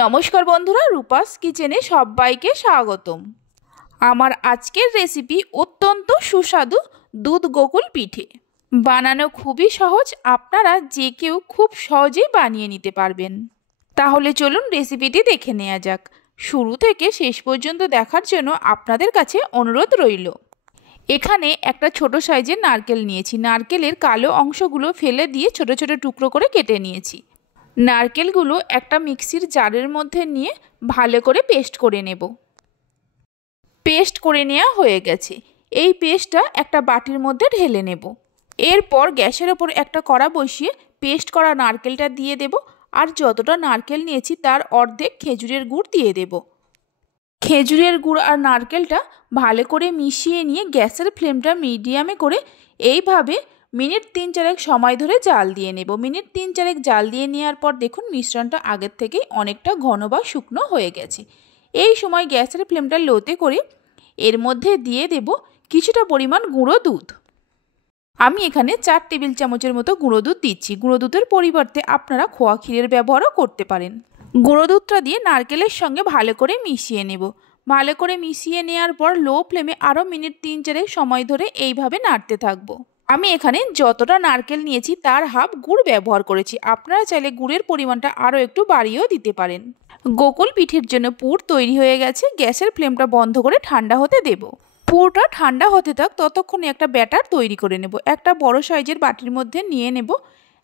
নমস্কার বন্ধুরা, রূপাস কিচেনে সবাইকে স্বাগতম। আমার আজকের রেসিপি অত্যন্ত সুস্বাদু দুধ গোকুল পিঠে। বানানো খুবই সহজ, আপনারা যে কেউ খুব সহজেই বানিয়ে নিতে পারবেন। তাহলে চলুন রেসিপিটি দেখে নেওয়া যাক। শুরু থেকে শেষ পর্যন্ত দেখার জন্য আপনাদের কাছে অনুরোধ রইল। এখানে একটা ছোট সাইজের নারকেল নিয়েছি। নারকেলের কালো অংশগুলো ফেলে দিয়ে ছোট ছোট টুকরো করে কেটে নিয়েছি। নারকেলগুলো একটা মিক্সির জারের মধ্যে নিয়ে ভালো করে পেস্ট করে নেব। পেস্ট করে নেওয়া হয়ে গেছে। এই পেস্টটা একটা বাটির মধ্যে ঢেলে নেব। এরপর গ্যাসের ওপর একটা কড়া বসিয়ে পেস্ট করা নারকেলটা দিয়ে দেব। আর যতটা নারকেল নিয়েছি তার অর্ধেক খেজুরের গুড় দিয়ে দেব। খেজুরের গুড় আর নারকেলটা ভালো করে মিশিয়ে নিয়ে গ্যাসের ফ্লেমটা মিডিয়ামে করে এইভাবে মিনিট 3-4 সময় ধরে জাল দিয়ে নেব। মিনিট 3-4 জাল দিয়ে নেওয়ার পর দেখুন মিশ্রণটা আগের থেকেই অনেকটা ঘন বা শুকনো হয়ে গেছে। এই সময় গ্যাসের ফ্লেমটা লোতে করে এর মধ্যে দিয়ে দেব কিছুটা পরিমাণ গুঁড়ো দুধ। আমি এখানে 4 টেবিল চামচের মতো গুঁড়ো দুধ দিচ্ছি। গুঁড়ো দুধের পরিবর্তে আপনারা খোয়া ক্ষীরের ব্যবহারও করতে পারেন। গুঁড়ো দুধটা দিয়ে নারকেলের সঙ্গে ভালো করে মিশিয়ে নেব। ভালো করে মিশিয়ে নেওয়ার পর লো ফ্লেমে আরও মিনিট 3-4 সময় ধরে এইভাবে নাড়তে থাকবো। আমি এখানে যতটা নারকেল নিয়েছি তার হাফ গুড় ব্যবহার করেছি। আপনারা চাইলে গুড়ের পরিমাণটা আরও একটু বাড়িয়েও দিতে পারেন। গোকুল পিঠের জন্য পুর তৈরি হয়ে গেছে। গ্যাসের ফ্লেমটা বন্ধ করে ঠান্ডা হতে দেব। পুরটা ঠান্ডা হতে থাক, ততক্ষণে একটা ব্যাটার তৈরি করে নেব। একটা বড় সাইজের বাটির মধ্যে নিয়ে নেব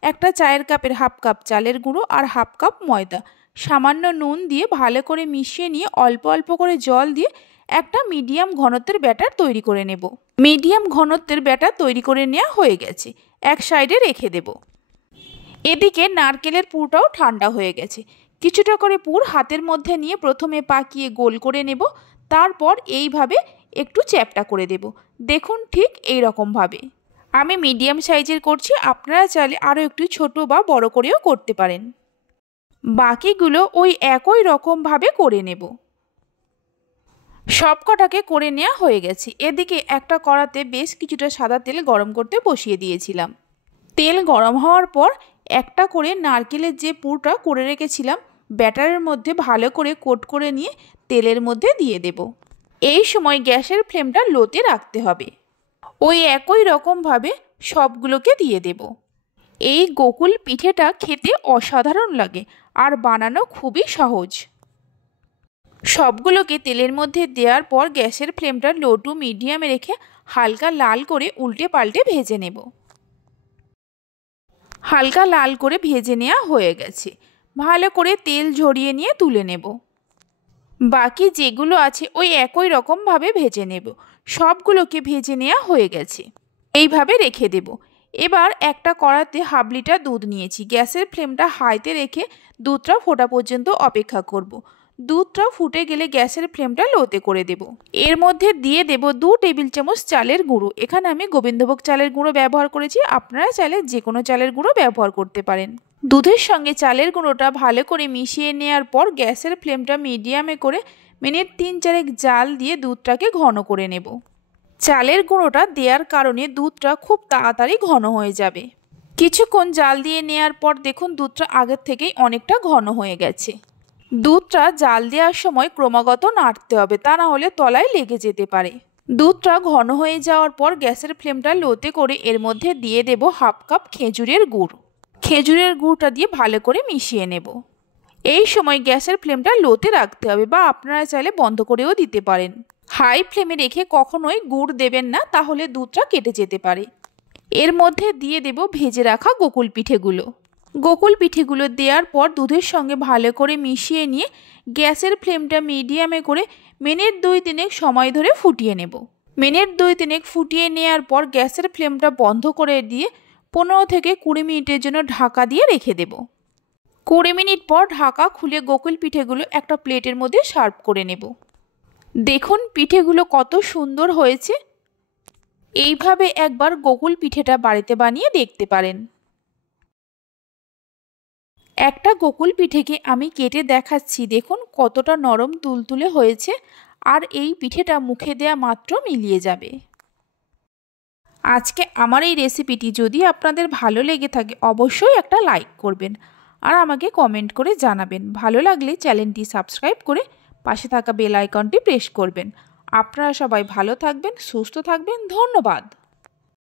একটা চায়ের কাপের হাফ কাপ চালের গুঁড়ো আর হাফ কাপ ময়দা। সামান্য নুন দিয়ে ভালো করে মিশিয়ে নিয়ে অল্প অল্প করে জল দিয়ে একটা মিডিয়াম ঘনত্বের ব্যাটার তৈরি করে নেব। মিডিয়াম ঘনত্বের ব্যাটার তৈরি করে নেওয়া হয়ে গেছে, এক সাইডে রেখে দেব। এদিকে নারকেলের পুরটাও ঠান্ডা হয়ে গেছে। কিছুটা করে পুর হাতের মধ্যে নিয়ে প্রথমে পাকিয়ে গোল করে নেব। তারপর এইভাবে একটু চ্যাপটা করে দেব। দেখুন ঠিক এই রকমভাবে। আমি মিডিয়াম সাইজের করছি, আপনারা চাইলে আরও একটু ছোট বা বড় করেও করতে পারেন। বাকিগুলো ওই একই রকমভাবে করে নেব। সব কটাকে করে নেওয়া হয়ে গেছে। এদিকে একটা কড়াতে বেশ কিছুটা সাদা তেল গরম করতে বসিয়ে দিয়েছিলাম। তেল গরম হওয়ার পর একটা করে নারকেলের যে পুরটা করে রেখেছিলাম ব্যাটারের মধ্যে ভালো করে কোট করে নিয়ে তেলের মধ্যে দিয়ে দেব। এই সময় গ্যাসের ফ্লেমটা লোতে রাখতে হবে। ওই একই রকমভাবে সবগুলোকে দিয়ে দেব। এই গোকুল পিঠেটা খেতে অসাধারণ লাগে আর বানানো খুবই সহজ। সবগুলোকে তেলের মধ্যে দেওয়ার পর গ্যাসের ফ্লেমটা লো টু মিডিয়ামে রেখে হালকা লাল করে উল্টে পাল্টে ভেজে নেব। হালকা লাল করে ভেজে নেওয়া হয়ে গেছে। ভালো করে তেল ঝরিয়ে নিয়ে তুলে নেব। বাকি যেগুলো আছে ওই একই রকমভাবে ভেজে নেব। সবগুলোকে ভেজে নেওয়া হয়ে গেছে, এইভাবে রেখে দেব। এবার একটা কড়াতে হাফ লিটার দুধ নিয়েছি। গ্যাসের ফ্লেমটা হাইতে রেখে দুধটা ফোটা পর্যন্ত অপেক্ষা করব। দুধটা ফুটে গেলে গ্যাসের ফ্লেমটা লোতে করে দেব। এর মধ্যে দিয়ে দেব 2 টেবিল চামচ চালের গুঁড়ো। এখানে আমি গোবিন্দভোগ চালের গুঁড়ো ব্যবহার করেছি, আপনারা চাইলে যে কোনো চালের গুঁড়ো ব্যবহার করতে পারেন। দুধের সঙ্গে চালের গুঁড়োটা ভালো করে মিশিয়ে নেওয়ার পর গ্যাসের ফ্লেমটা মিডিয়ামে করে মিনিট 3-4 জাল দিয়ে দুধটাকে ঘন করে নেব। চালের গুঁড়োটা দেওয়ার কারণে দুধটা খুব তাড়াতাড়ি ঘন হয়ে যাবে। কিছুক্ষণ জাল দিয়ে নেওয়ার পর দেখুন দুধটা আগের থেকেই অনেকটা ঘন হয়ে গেছে। দুধটা জাল দেওয়ার সময় ক্রমাগত নাড়তে হবে, তা না হলে তলায় লেগে যেতে পারে। দুধটা ঘন হয়ে যাওয়ার পর গ্যাসের ফ্লেমটা লোতে করে এর মধ্যে দিয়ে দেব হাফ কাপ খেজুরের গুড়। খেজুরের গুড়টা দিয়ে ভালো করে মিশিয়ে নেব। এই সময় গ্যাসের ফ্লেমটা লোতে রাখতে হবে, বা আপনারা চাইলে বন্ধ করেও দিতে পারেন। হাই ফ্লেমে রেখে কখনোই গুড় দেবেন না, তাহলে দুধটা কেটে যেতে পারে। এর মধ্যে দিয়ে দেব ভেজে রাখা গোকুল পিঠেগুলো। গোকুল পিঠেগুলো দেওয়ার পর দুধের সঙ্গে ভালো করে মিশিয়ে নিয়ে গ্যাসের ফ্লেমটা মিডিয়ামে করে মিনিট 2-3 সময় ধরে ফুটিয়ে নেব। মিনিট 2-3 ফুটিয়ে নেওয়ার পর গ্যাসের ফ্লেমটা বন্ধ করে দিয়ে 15 থেকে 20 মিনিটের জন্য ঢাকা দিয়ে রেখে দেব। 20 মিনিট পর ঢাকা খুলে গোকুল পিঠেগুলো একটা প্লেটের মধ্যে সার্ভ করে নেব। দেখুন পিঠেগুলো কত সুন্দর হয়েছে। এইভাবে একবার গোকুল পিঠেটা বাড়িতে বানিয়ে দেখতে পারেন। একটা গোকুল পিঠেকে আমি কেটে দেখাচ্ছি, দেখুন কতটা নরম তুলতুলে হয়েছে। আর এই পিঠেটা মুখে দেয়া মাত্র মিলিয়ে যাবে। আজকে আমার এই রেসিপিটি যদি আপনাদের ভালো লেগে থাকে অবশ্যই একটা লাইক করবেন। আর আমাকে কমেন্ট করে জানাবেন। ভালো লাগলে চ্যানেলটি সাবস্ক্রাইব করে পাশে থাকা বেল আইকনটি প্রেস করবেন। আপনারা সবাই ভালো থাকবেন, সুস্থ থাকবেন। ধন্যবাদ।